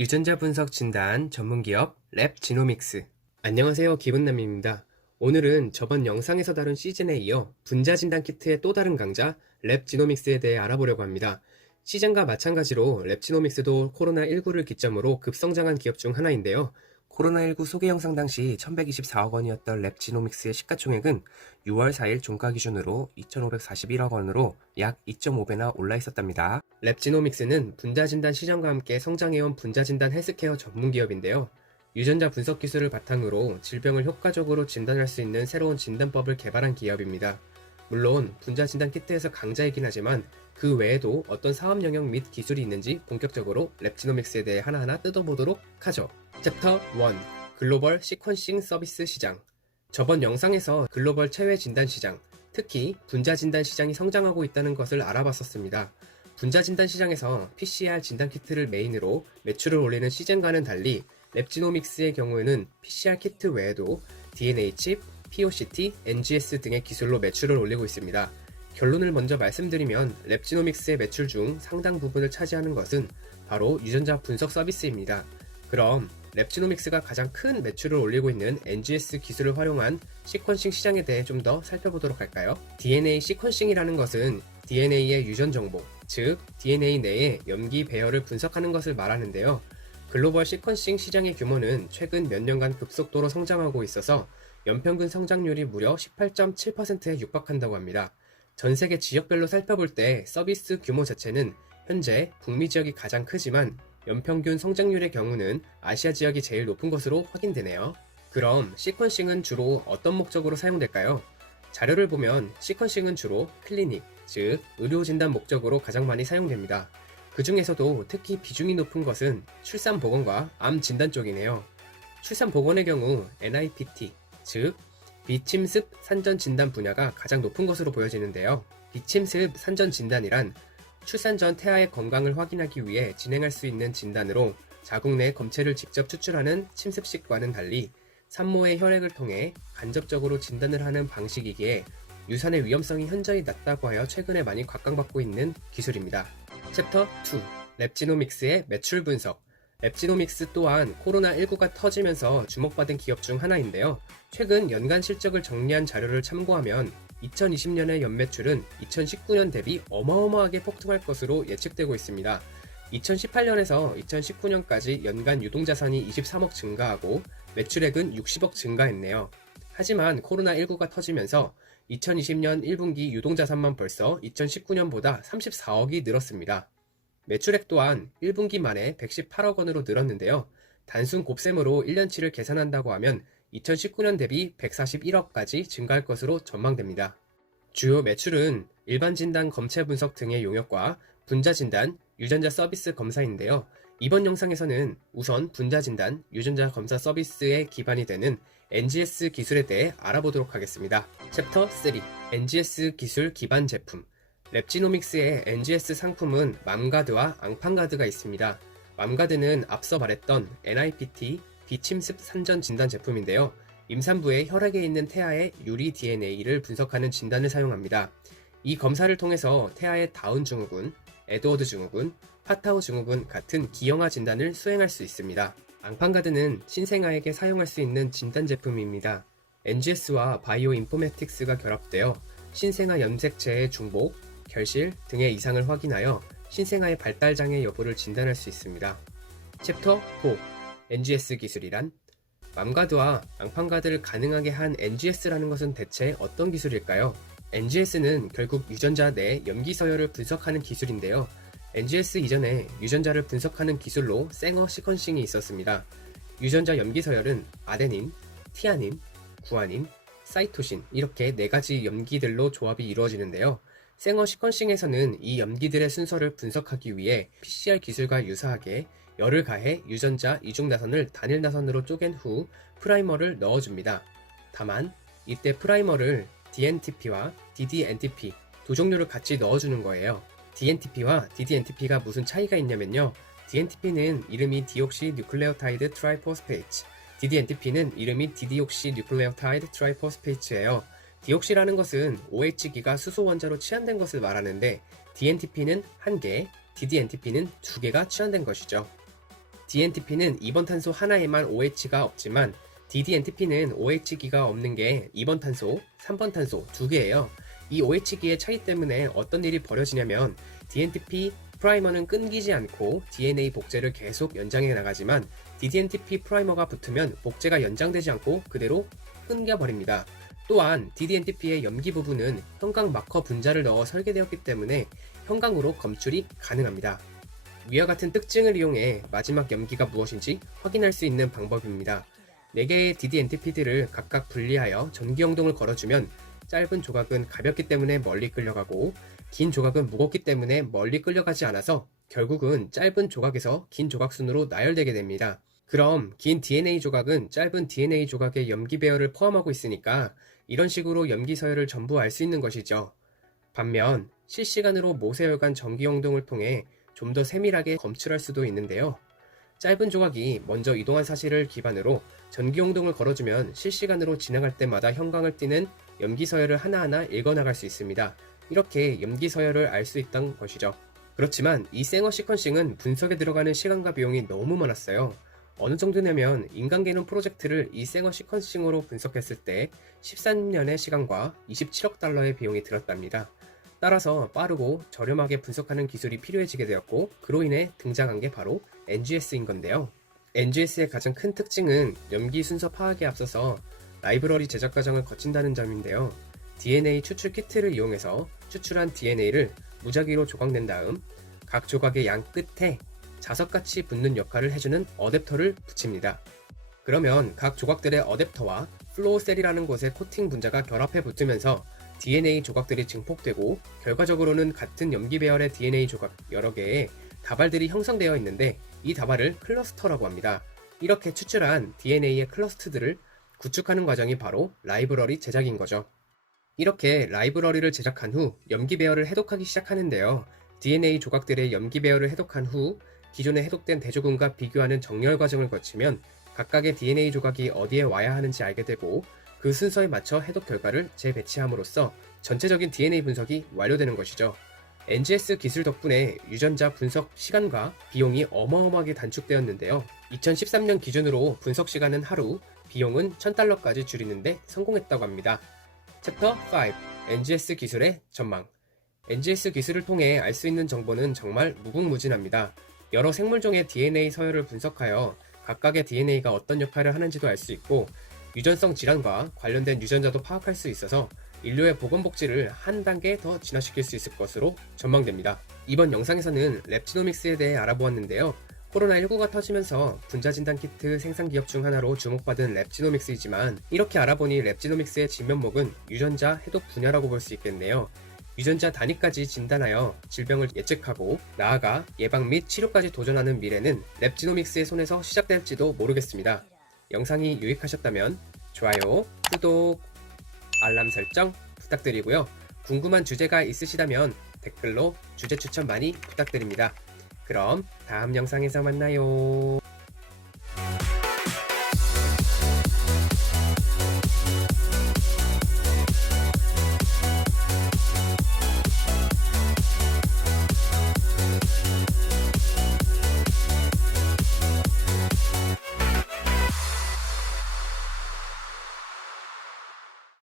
유전자 분석 진단 전문기업 랩지노믹스. 안녕하세요, 기분남입니다. 오늘은 저번 영상에서 다룬 시즌에 이어 분자 진단 키트의 또 다른 강자 랩지노믹스에 대해 알아보려고 합니다. 시즌과 마찬가지로 랩지노믹스도 코로나19를 기점으로 급성장한 기업 중 하나인데요. 코로나19 소개 영상 당시 1124억 원이었던 랩지노믹스의 시가총액은 6월 4일 종가 기준으로 2541억 원으로 약 2.5배나 올라 있었답니다. 랩지노믹스는 분자진단 시장과 함께 성장해온 분자진단 헬스케어 전문 기업인데요. 유전자 분석 기술을 바탕으로 질병을 효과적으로 진단할 수 있는 새로운 진단법을 개발한 기업입니다. 물론 분자진단 키트에서 강자이긴 하지만 그 외에도 어떤 사업 영역 및 기술이 있는지 본격적으로 랩지노믹스에 대해 하나하나 뜯어보도록 하죠. 챕터 1. 글로벌 시퀀싱 서비스 시장. 저번 영상에서 글로벌 체외 진단 시장, 특히 분자 진단 시장이 성장하고 있다는 것을 알아봤었습니다. 분자 진단 시장에서 PCR 진단 키트를 메인으로 매출을 올리는 시즌과는 달리 랩지노믹스의 경우에는 PCR 키트 외에도 DNA 칩, POCT, NGS 등의 기술로 매출을 올리고 있습니다. 결론을 먼저 말씀드리면 랩지노믹스의 매출 중 상당 부분을 차지하는 것은 바로 유전자 분석 서비스입니다. 그럼 랩지노믹스가 가장 큰 매출을 올리고 있는 NGS 기술을 활용한 시퀀싱 시장에 대해 좀 더 살펴보도록 할까요? DNA 시퀀싱이라는 것은 DNA의 유전 정보, 즉 DNA 내의 염기 배열을 분석하는 것을 말하는데요. 글로벌 시퀀싱 시장의 규모는 최근 몇 년간 급속도로 성장하고 있어서 연평균 성장률이 무려 18.7%에 육박한다고 합니다. 전 세계 지역별로 살펴볼 때 서비스 규모 자체는 현재 북미 지역이 가장 크지만 연평균 성장률의 경우는 아시아 지역이 제일 높은 것으로 확인되네요. 그럼 시퀀싱은 주로 어떤 목적으로 사용될까요? 자료를 보면 시퀀싱은 주로 클리닉, 즉 의료 진단 목적으로 가장 많이 사용됩니다. 그 중에서도 특히 비중이 높은 것은 출산보건과 암 진단 쪽이네요. 출산보건의 경우 NIPT, 즉 비침습 산전 진단 분야가 가장 높은 것으로 보여지는데요. 비침습 산전 진단이란 출산 전 태아의 건강을 확인하기 위해 진행할 수 있는 진단으로 자궁 내 검체를 직접 추출하는 침습식과는 달리 산모의 혈액을 통해 간접적으로 진단을 하는 방식이기에 유산의 위험성이 현저히 낮다고 하여 최근에 많이 각광받고 있는 기술입니다. 챕터 2. 랩지노믹스의 매출 분석. 랩지노믹스 또한 코로나19가 터지면서 주목받은 기업 중 하나인데요. 최근 연간 실적을 정리한 자료를 참고하면 2020년의 연매출은 2019년 대비 어마어마하게 폭등할 것으로 예측되고 있습니다. 2018년에서 2019년까지 연간 유동자산이 23억 증가하고 매출액은 60억 증가했네요. 하지만 코로나19가 터지면서 2020년 1분기 유동자산만 벌써 2019년보다 34억이 늘었습니다. 매출액 또한 1분기 만에 118억 원으로 늘었는데요. 단순 곱셈으로 1년치를 계산한다고 하면 2019년 대비 141억까지 증가할 것으로 전망됩니다. 주요 매출은 일반 진단 검체 분석 등의 용역과 분자 진단, 유전자 서비스 검사인데요. 이번 영상에서는 우선 분자 진단, 유전자 검사 서비스에 기반이 되는 NGS 기술에 대해 알아보도록 하겠습니다. 챕터 3. NGS 기술 기반 제품. 랩지노믹스의 NGS 상품은 맘가드와 앙팡가드가 있습니다. 맘가드는 앞서 말했던 NIPT, 비침습 산전 진단 제품인데요. 임산부의 혈액에 있는 태아의 유리 DNA를 분석하는 진단을 사용합니다. 이 검사를 통해서 태아의 다운 증후군, 에드워드 증후군, 파타우 증후군 같은 기형아 진단을 수행할 수 있습니다. 앙팡가드는 신생아에게 사용할 수 있는 진단 제품입니다. NGS와 바이오 인포메틱스가 결합되어 신생아 염색체의 중복, 결실 등의 이상을 확인하여 신생아의 발달 장애 여부를 진단할 수 있습니다. 챕터 4. NGS 기술이란? 맘가드와 앙팡가드를 가능하게 한 NGS라는 것은 대체 어떤 기술일까요? NGS는 결국 유전자 내 염기 서열을 분석하는 기술인데요. NGS 이전에 유전자를 분석하는 기술로 생어 시퀀싱이 있었습니다. 유전자 염기 서열은 아데닌, 티아닌, 구아닌, 사이토신 이렇게 4가지 염기들로 조합이 이루어지는데요. 생어 시퀀싱에서는 이 염기들의 순서를 분석하기 위해 PCR 기술과 유사하게 열을 가해 유전자 이중 나선을 단일 나선으로 쪼갠 후 프라이머를 넣어줍니다. 다만 이때 프라이머를 DNTP와 ddNTP 두 종류를 같이 넣어주는 거예요. DNTP와 ddNTP가 무슨 차이가 있냐면요. DNTP는 이름이 디옥시 뉴클레오타이드 트라이포스페이트, ddNTP는 이름이 디디옥시 뉴클레오타이드 트라이포스페이트예요. 디옥시라는 것은 OH기가 수소 원자로 치환된 것을 말하는데 DNTP는 1개, ddNTP는 2개가 치환된 것이죠. DNTP는 2번 탄소 하나에만 OH가 없지만 DDNTP는 OH기가 없는 게 2번 탄소, 3번 탄소 두 개예요. 이 OH기의 차이 때문에 어떤 일이 벌어지냐면 DNTP 프라이머는 끊기지 않고 DNA 복제를 계속 연장해 나가지만 DDNTP 프라이머가 붙으면 복제가 연장되지 않고 그대로 끊겨버립니다. 또한 DDNTP의 염기 부분은 형광 마커 분자를 넣어 설계되었기 때문에 형광으로 검출이 가능합니다. 위와 같은 특징을 이용해 마지막 염기가 무엇인지 확인할 수 있는 방법입니다. 4개의 DDNTP들을 각각 분리하여 전기영동을 걸어주면 짧은 조각은 가볍기 때문에 멀리 끌려가고 긴 조각은 무겁기 때문에 멀리 끌려가지 않아서 결국은 짧은 조각에서 긴 조각 순으로 나열되게 됩니다. 그럼 긴 DNA 조각은 짧은 DNA 조각의 염기 배열을 포함하고 있으니까 이런 식으로 염기 서열을 전부 알 수 있는 것이죠. 반면 실시간으로 모세혈관 전기영동을 통해 좀 더 세밀하게 검출할 수도 있는데요. 짧은 조각이 먼저 이동한 사실을 기반으로 전기영동을 걸어주면 실시간으로 지나갈 때마다 형광을 띠는 염기 서열을 하나하나 읽어나갈 수 있습니다. 이렇게 염기 서열을 알 수 있던 것이죠. 그렇지만 이 생어 시퀀싱은 분석에 들어가는 시간과 비용이 너무 많았어요. 어느 정도냐면 인간 게놈 프로젝트를 이 생어 시퀀싱으로 분석했을 때 13년의 시간과 27억 달러의 비용이 들었답니다. 따라서 빠르고 저렴하게 분석하는 기술이 필요해지게 되었고 그로 인해 등장한 게 바로 NGS인 건데요. NGS의 가장 큰 특징은 염기 순서 파악에 앞서서 라이브러리 제작 과정을 거친다는 점인데요. DNA 추출 키트를 이용해서 추출한 DNA를 무작위로 조각낸 다음 각 조각의 양 끝에 자석같이 붙는 역할을 해주는 어댑터를 붙입니다. 그러면 각 조각들의 어댑터와 플로우셀이라는 곳의 코팅 분자가 결합해 붙으면서 DNA 조각들이 증폭되고 결과적으로는 같은 염기 배열의 DNA 조각 여러 개의 다발들이 형성되어 있는데 이 다발을 클러스터라고 합니다. 이렇게 추출한 DNA의 클러스터들을 구축하는 과정이 바로 라이브러리 제작인 거죠. 이렇게 라이브러리를 제작한 후 염기 배열을 해독하기 시작하는데요. DNA 조각들의 염기 배열을 해독한 후 기존에 해독된 대조군과 비교하는 정렬 과정을 거치면 각각의 DNA 조각이 어디에 와야 하는지 알게 되고 그 순서에 맞춰 해독 결과를 재배치함으로써 전체적인 DNA 분석이 완료되는 것이죠. NGS 기술 덕분에 유전자 분석 시간과 비용이 어마어마하게 단축되었는데요. 2013년 기준으로 분석 시간은 하루, 비용은 $1,000까지 줄이는데 성공했다고 합니다. 챕터 5. NGS 기술의 전망. NGS 기술을 통해 알 수 있는 정보는 정말 무궁무진합니다. 여러 생물종의 DNA 서열을 분석하여 각각의 DNA가 어떤 역할을 하는지도 알 수 있고 유전성 질환과 관련된 유전자도 파악할 수 있어서 인류의 보건복지를 한 단계 더 진화시킬 수 있을 것으로 전망됩니다. 이번 영상에서는 랩지노믹스에 대해 알아보았는데요. 코로나19가 터지면서 분자진단 키트 생산 기업 중 하나로 주목받은 랩지노믹스이지만 이렇게 알아보니 랩지노믹스의 진면목은 유전자 해독 분야라고 볼 수 있겠네요. 유전자 단위까지 진단하여 질병을 예측하고 나아가 예방 및 치료까지 도전하는 미래는 랩지노믹스의 손에서 시작될지도 모르겠습니다. 영상이 유익하셨다면 좋아요, 구독, 알람 설정 부탁드리고요. 궁금한 주제가 있으시다면 댓글로 주제 추천 많이 부탁드립니다. 그럼 다음 영상에서 만나요.